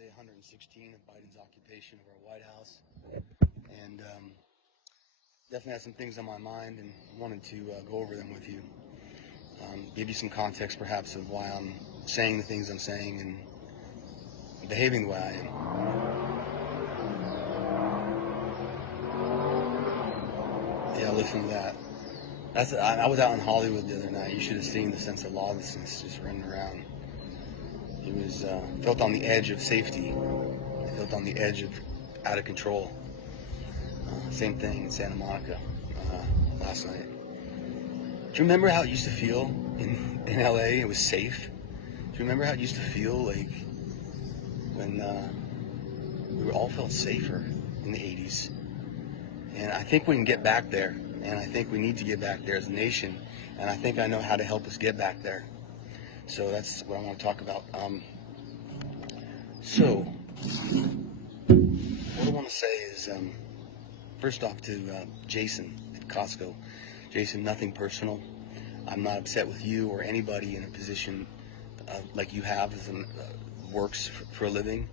day 116 of Biden's occupation of our White House, and definitely had some things on my mind and wanted to go over them with you. Give you some context perhaps of why I'm saying the things I'm saying and behaving the way I am. Yeah, listen to that. I was out in Hollywood the other night. You should have seen the sense of lawlessness just running around. It was felt on the edge of safety. It felt on the edge of out of control. Same thing in Santa Monica last night. Do you remember how it used to feel in LA? It was safe. Do you remember how it used to feel like when we all felt safer in the 80s? And I think we can get back there. And I think we need to get back there as a nation. And I think I know how to help us get back there. So that's what I want to talk about. So what I want to say is, first off to Jason at Costco. Jason, nothing personal. I'm not upset with you or anybody in a position like you have as works for a living.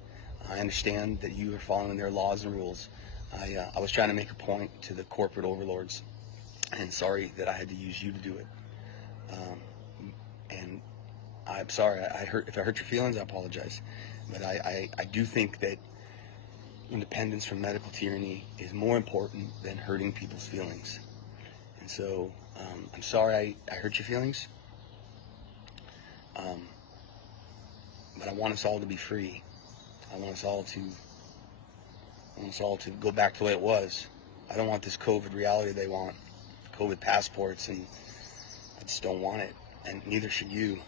I understand that you are following their laws and rules. I was trying to make a point to the corporate overlords, and sorry that I had to use you to do it. And I'm sorry if I hurt your feelings. I apologize, but I do think that independence from medical tyranny is more important than hurting people's feelings. And so I'm sorry I hurt your feelings, but I want us all to be free. I want us all to go back to the way it was. I don't want this COVID reality they want, COVID passports, and I just don't want it, and neither should you.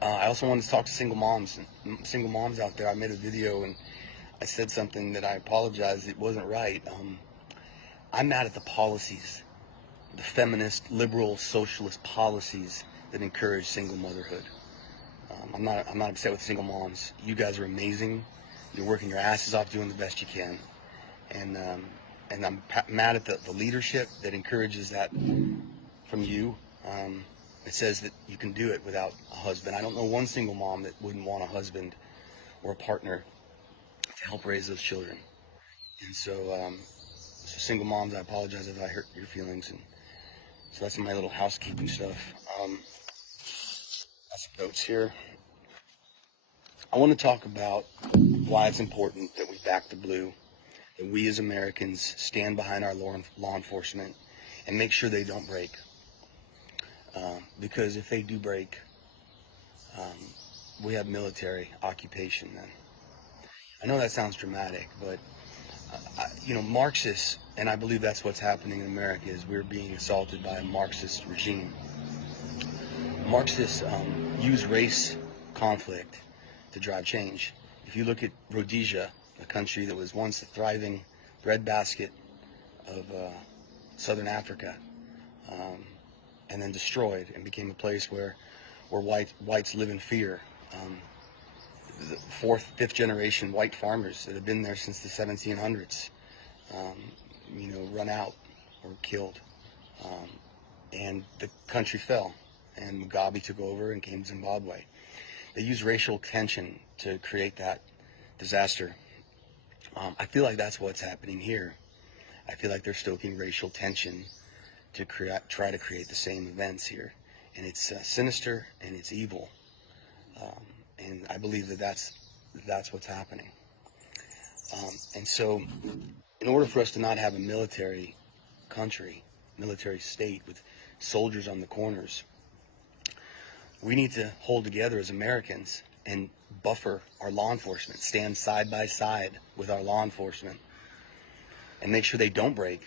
I also wanted to talk to single moms out there. I made a video and I said something that I apologize. It wasn't right. I'm mad at the policies, the feminist, liberal, socialist policies that encourage single motherhood. I'm not upset with single moms. You guys are amazing. You're working your asses off, doing the best you can, and I'm mad at the leadership that encourages that from you. It says that you can do it without a husband. I don't know one single mom that wouldn't want a husband or a partner to help raise those children. And so single moms, I apologize if I hurt your feelings. And so that's my little housekeeping stuff. Got some notes here. I want to talk about why it's important that we back the blue, that we as Americans stand behind our law enforcement and make sure they don't break. Because if they do break, we have military occupation then. I know that sounds dramatic, but Marxists, and I believe that's what's happening in America, is we're being assaulted by a Marxist regime. Marxists use race conflict to drive change. If you look at Rhodesia, a country that was once the thriving breadbasket of southern Africa, and then destroyed and became a place where whites live in fear. The fourth, fifth generation white farmers that have been there since the 1700s, run out or killed. And the country fell, and Mugabe took over and came to Zimbabwe. They used racial tension to create that disaster. I feel like that's what's happening here. I feel like they're stoking racial tension to try to create the same events here. And it's sinister and it's evil. And I believe that that's what's happening. And so in order for us to not have a military country, military state with soldiers on the corners, we need to hold together as Americans and buffer our law enforcement, stand side by side with our law enforcement and make sure they don't break.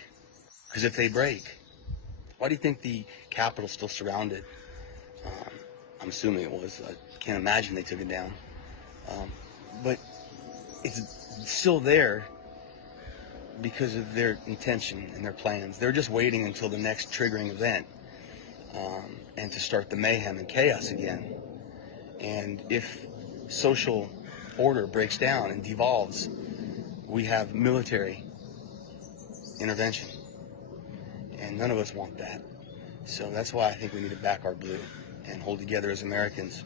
Because if they break, why do you think the Capitol's still surrounded? I'm assuming it was. I can't imagine they took it down. But it's still there because of their intention and their plans. They're just waiting until the next triggering event and to start the mayhem and chaos again. And if social order breaks down and devolves, we have military intervention. And none of us want that. So that's why I think we need to back our blue and hold together as Americans.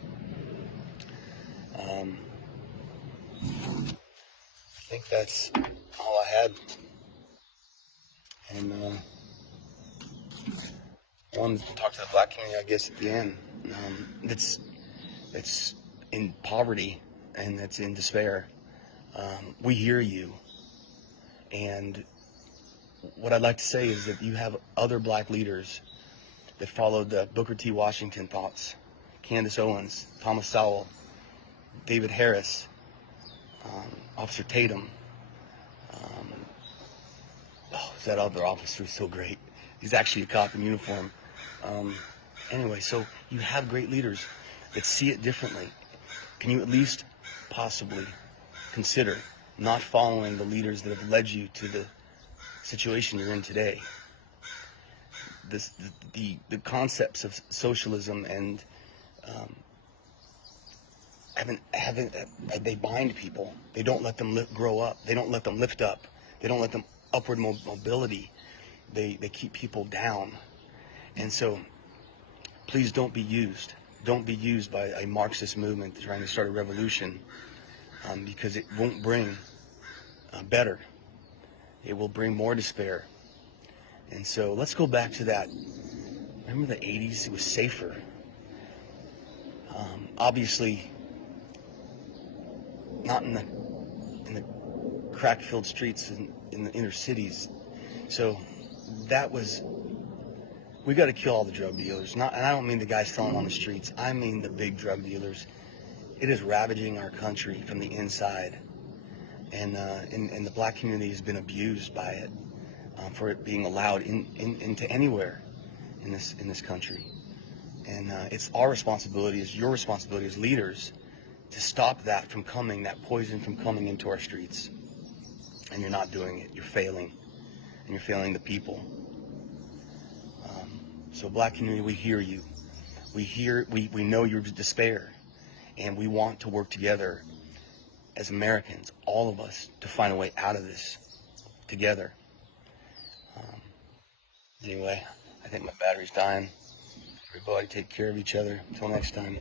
think that's all I had. And I wanted to talk to the black community, I guess, at the end. That's in poverty and that's in despair. We hear you. And what I'd like to say is that you have other black leaders that followed the Booker T. Washington thoughts, Candace Owens, Thomas Sowell, David Harris, Officer Tatum. That other officer is so great. He's actually a cop in uniform. Anyway, so you have great leaders that see it differently. Can you at least possibly consider not following the leaders that have led you to the situation you're in today? The concepts of socialism and they bind people. They don't let them grow up. They don't let them lift up. They don't let them upward mobility. They keep people down. And so please don't be used. Don't be used by a Marxist movement trying to start a revolution, because it won't bring better. It will bring more despair. And so let's go back to that. Remember the 80s? It was safer. Obviously, not in the crack-filled streets in the inner cities. So we got to kill all the drug dealers. And I don't mean the guys selling on the streets. I mean the big drug dealers. It is ravaging our country from the inside, and the black community has been abused by it, for it being allowed into anywhere in this country. And it's our responsibility, it's your responsibility as leaders, to stop that poison from coming into our streets. And you're not doing it. You're failing, and you're failing the people. So black community, we hear you. We know your despair, and we want to work together as Americans, all of us, to find a way out of this together. Anyway, I think my battery's dying. Everybody take care of each other. Until next time.